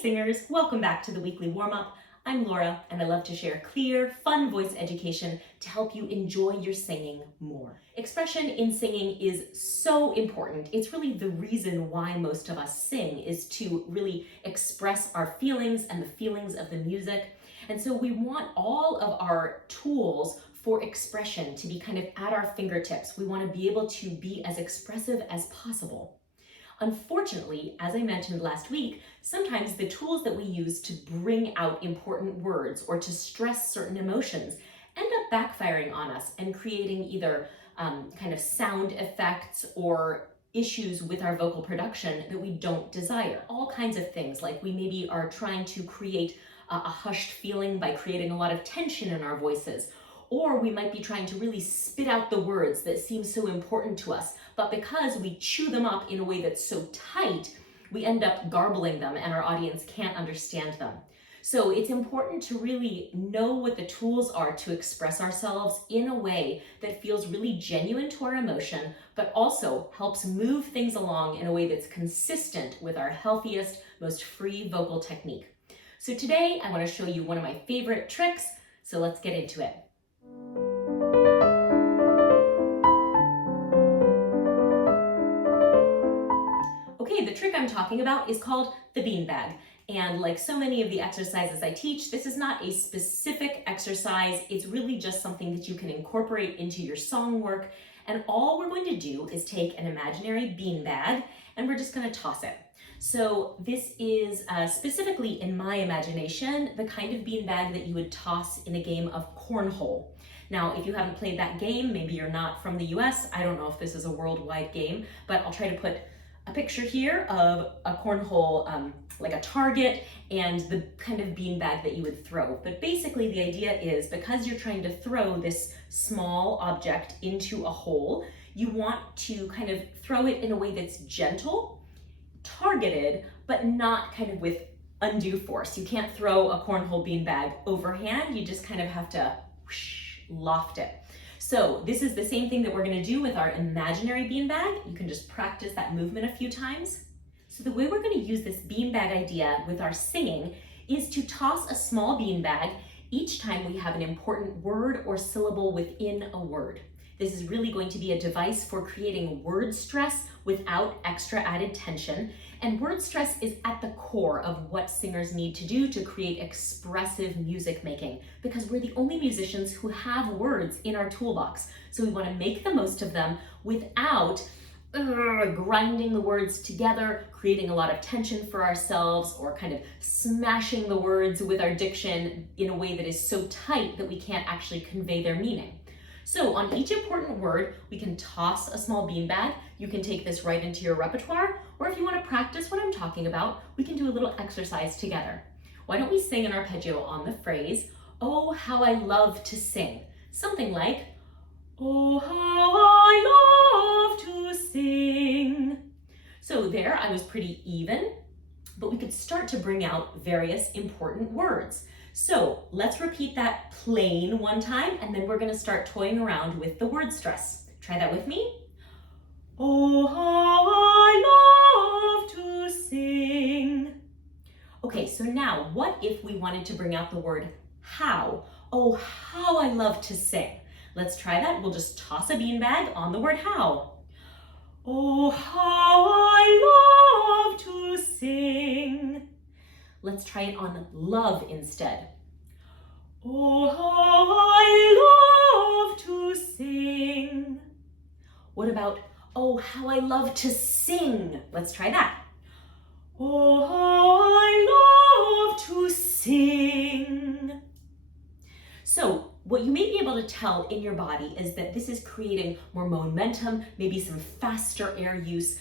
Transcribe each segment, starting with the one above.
Hey singers, welcome back to the weekly warm-up. I'm Laura and I love to share clear, fun voice education to help you enjoy your singing more. Expression in singing is so important. It's really the reason why most of us sing, is to really express our feelings and the feelings of the music. And so we want all of our tools for expression to be kind of at our fingertips. We want to be able to be as expressive as possible. Unfortunately, as I mentioned last week, sometimes the tools that we use to bring out important words or to stress certain emotions end up backfiring on us and creating either kind of sound effects or issues with our vocal production that we don't desire. All kinds of things, like we maybe are trying to create a hushed feeling by creating a lot of tension in our voices. Or we might be trying to really spit out the words that seem so important to us, but because we chew them up in a way that's so tight, we end up garbling them and our audience can't understand them. So it's important to really know what the tools are to express ourselves in a way that feels really genuine to our emotion, but also helps move things along in a way that's consistent with our healthiest, most free vocal technique. So today I want to show you one of my favorite tricks, so let's get into it. Okay, the trick I'm talking about is called the beanbag. And like so many of the exercises I teach, this is not a specific exercise. It's really just something that you can incorporate into your song work. And all we're going to do is take an imaginary beanbag and we're just going to toss it. So this is specifically in my imagination, the kind of beanbag that you would toss in a game of cornhole. Now, if you haven't played that game, maybe you're not from the US, I don't know if this is a worldwide game, but I'll try to put a picture here of a cornhole, like a target, and the kind of beanbag that you would throw. But basically the idea is, because you're trying to throw this small object into a hole, you want to kind of throw it in a way that's gentle, targeted, but not kind of with undue force. You can't throw a cornhole beanbag overhand, you just kind of have to whoosh, loft it. So this is the same thing that we're going to do with our imaginary beanbag. You can just practice that movement a few times. So the way we're going to use this beanbag idea with our singing is to toss a small beanbag each time we have an important word or syllable within a word. This is really going to be a device for creating word stress without extra added tension. And word stress is at the core of what singers need to do to create expressive music making, because we're the only musicians who have words in our toolbox. So we want to make the most of them without grinding the words together, creating a lot of tension for ourselves, or kind of smashing the words with our diction in a way that is so tight that we can't actually convey their meaning. So on each important word, we can toss a small beanbag. You can take this right into your repertoire, or if you want to practice what I'm talking about, we can do a little exercise together. Why don't we sing an arpeggio on the phrase, "Oh, how I love to sing." Something like, "Oh, how I love to sing." So there, I was pretty even, but we could start to bring out various important words. So let's repeat that plain one time, and then we're going to start toying around with the word stress. Try that with me. Oh, how I love to sing. Okay, so now what if we wanted to bring out the word how? Oh, how I love to sing. Let's try that. We'll just toss a beanbag on the word how. Oh, how I love to sing. Let's try it on love instead. Oh, how I love to sing. What about, oh, how I love to sing? Let's try that. Oh, how I love to sing. So what you may be able to tell in your body is that this is creating more momentum, maybe some faster air use.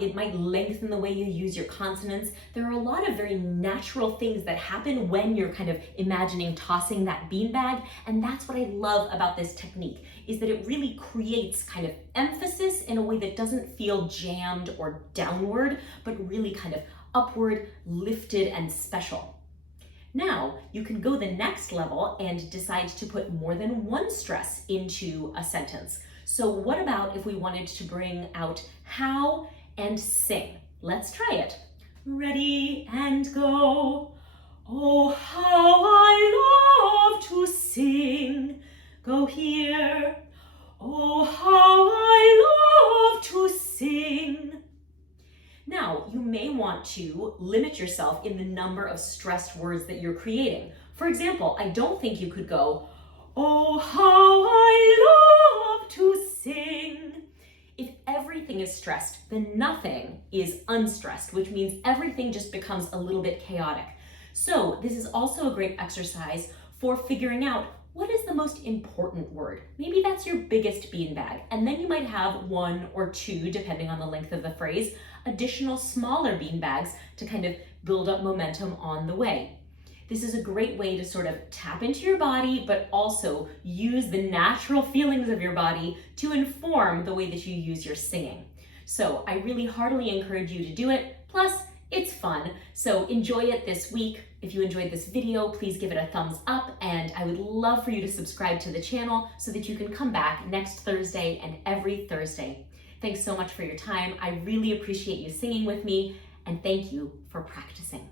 It might lengthen the way you use your consonants. There are a lot of very natural things that happen when you're kind of imagining tossing that beanbag. And that's what I love about this technique, is that it really creates kind of emphasis in a way that doesn't feel jammed or downward, but really kind of upward, lifted, and special. Now, you can go the next level and decide to put more than one stress into a sentence. So what about if we wanted to bring out how and sing? Let's try it. Ready and go. Oh, how I love to sing. Go here. Oh, how I love to sing. Now, you may want to limit yourself in the number of stressed words that you're creating. For example, I don't think you could go, oh, how I love to sing. If everything is stressed, then nothing is unstressed, which means everything just becomes a little bit chaotic. So this is also a great exercise for figuring out what is the most important word. Maybe that's your biggest beanbag, and then you might have one or two, depending on the length of the phrase, additional smaller beanbags to kind of build up momentum on the way. This is a great way to sort of tap into your body, but also use the natural feelings of your body to inform the way that you use your singing. So I really heartily encourage you to do it. Plus, it's fun. So enjoy it this week. If you enjoyed this video, please give it a thumbs up, and I would love for you to subscribe to the channel so that you can come back next Thursday and every Thursday. Thanks so much for your time. I really appreciate you singing with me, and thank you for practicing.